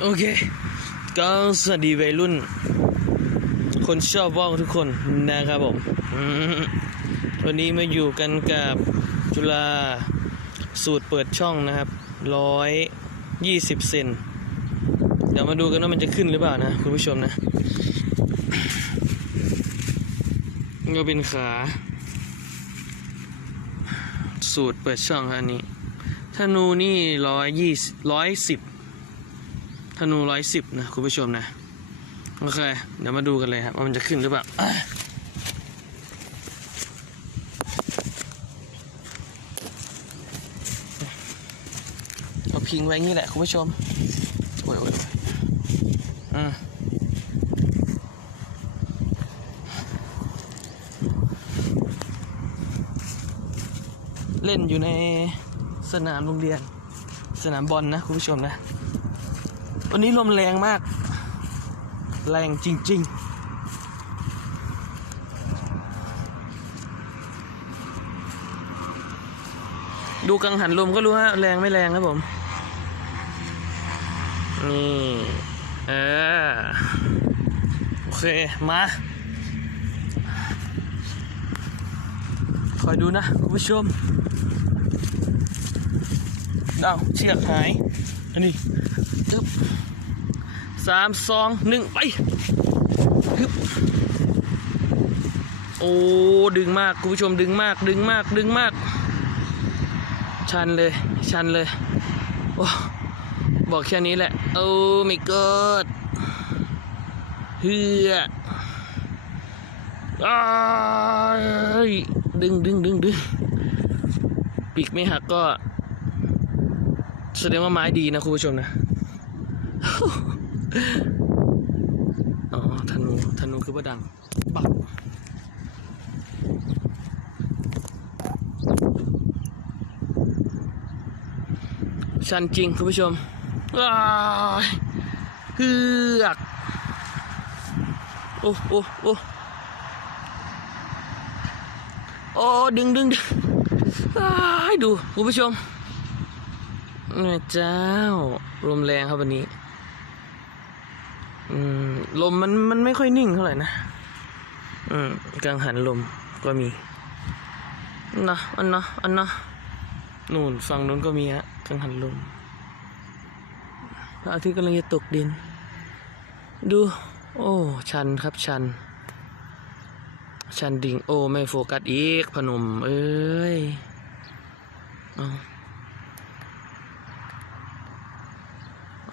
โอเค ก็สวัสดีวัยรุ่น คนชอบว่าวทุกคนนะครับผมวันนี้มาอยู่กันกับจุฬาสูตรเปิดช่องนะครับร้อยยี่สิบเซนเดี๋ยวมาดูกันว่ามันจะขึ้นหรือเปล่านะ คุณผู้ชมนะก็เป็นขา สูตรเปิดช่องอันนี้ธนูนี่ร้อยยี่ร้อยสิบ ธนูร้อยสิบนะคุณผู้ชมนะโอเค เดี๋ยวมาดูกันเลยครับว่ามันจะขึ้นหรือเปล่าเราพิงไว้งี้แหละคุณผู้ชมโอ้ยโอ้ยอ้ยอืมเล่นอยู่ในสนามโรงเรียน สนามบอลนะคุณผู้ชมนะ วันนี้ลมแรงมาก แรงจริง ๆดูกังหันลมก็รู้ฮะแรงไม่แรงครับผม นี่ เออ โอเค มา คอยดูนะ คุณผู้ชมเดาเชือกหาย อันนี้ตึ๊บ สามสองหนึ่งไปฮึบโอ้ ดึงมาก คุณผู้ชมดึงมาก ดึงมาก ดึงมาก ชันเลย ชันเลย โอ้บอกแค่นี้แหละ โอ้ไม่เกิดเฮืออดึงดึงดึงดึงปีกไม่หักก็ แสดงว่าไม้ดีนะคุณผู้ชมนะ อ๋อธนูธนูคือว่าดังปักชันจริงคุณผู้ชมว้าเฮือกโอ้โอ้โอ้โอ้ดึงดึงดึงว้ดูคุณผู้ชมเจ้าลมแรงครับวันนี้ ลมมันมันไม่ค่อยนิ่งเท่าไหร่นะ อืมกังหันลมก็มีนะอันนะอันนะนู่นฝั่งนู้นก็มีฮะกังหันลมพระอาทิตย์กำลังจะตกดิน ดู โอ้ ชันครับชัน ชันดิ่ง โอ้ ไม่โฟกัสอีก พนม เอ้ยอ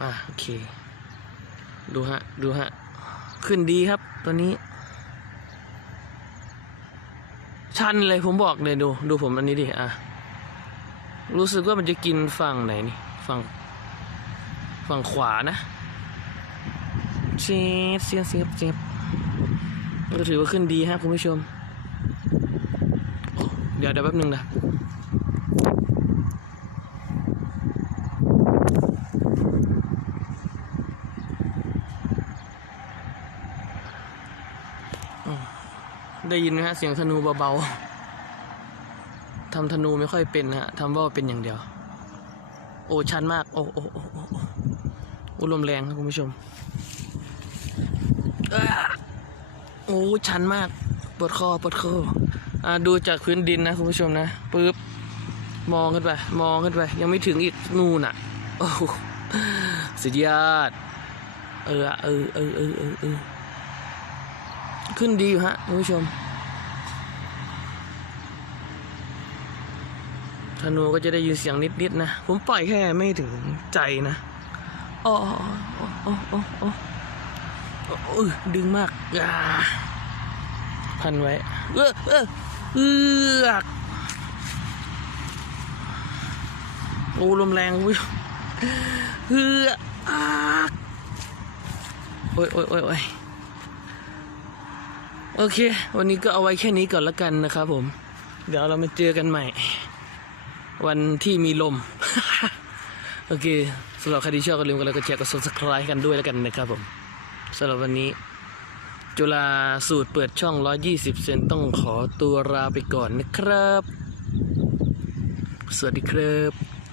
ะโอเค ดูฮะ ดูฮะ ขึ้นดีครับตัวนี้ ชันเลยผมบอกเลยดู ดูผมอันนี้ดิ อะ รู้สึกว่ามันจะกินฝั่งไหนนี่ ฝั่ง ฝั่งขวานะเชียบเชียบเชียบเชียบก็ถือว่าขึ้นดีฮะคุณผู้ชม เดี๋ยวเดี๋ยวแป๊บหนึงนะ ได้ยินไหมฮะเสียงธนูเบาๆทำธนูไม่ค่อยเป็นฮะทำว่าวเป็นอย่างเดียว โอ้ชันมาก โอ้โอ้โอ้โอ้โอ้ลมแรงครับคุณผู้ชมโอ้ชันมากปวดคอปวดคออ่าดูจากพื้นดินนะคุณผู้ชมนะปึ๊บมองขึ้นไป มองขึ้นไป ยังไม่ถึงอีกนู่นอะโอ้สุดยอดเออเออเออเออเออเออ ขึ้นดีอยู่ฮะคุณผู้ชมธนูก็จะได้ยินเสียงนิดๆนะ ผมปล่อยแค่ไม่ถึงใจนะอ๋ออ๋ออ๋ออ๋ออ๋อโอ้ยดึงมากอ่าพันไว้ เออเออเอือกโอ้ลมแรงเว้ยเฮืออากโอ้ยโอ้ยโอ้ยโอ้ย โอเค วันนี้ก็เอาไว้แค่นี้ก่อนละกันนะครับผม เดี๋ยวเรามาเจอกันใหม่ วันที่มีลม โอเคสำหรับใครที่ชอบก็ลืมกันแล้วก็แชร์กด subscribe กันด้วยแล้วกันนะครับผมสำหรับวันนี้ จุฬาสูตรเปิดช่อง 120 เซนต้องขอตัวลาไปก่อนนะครับ สวัสดีครับ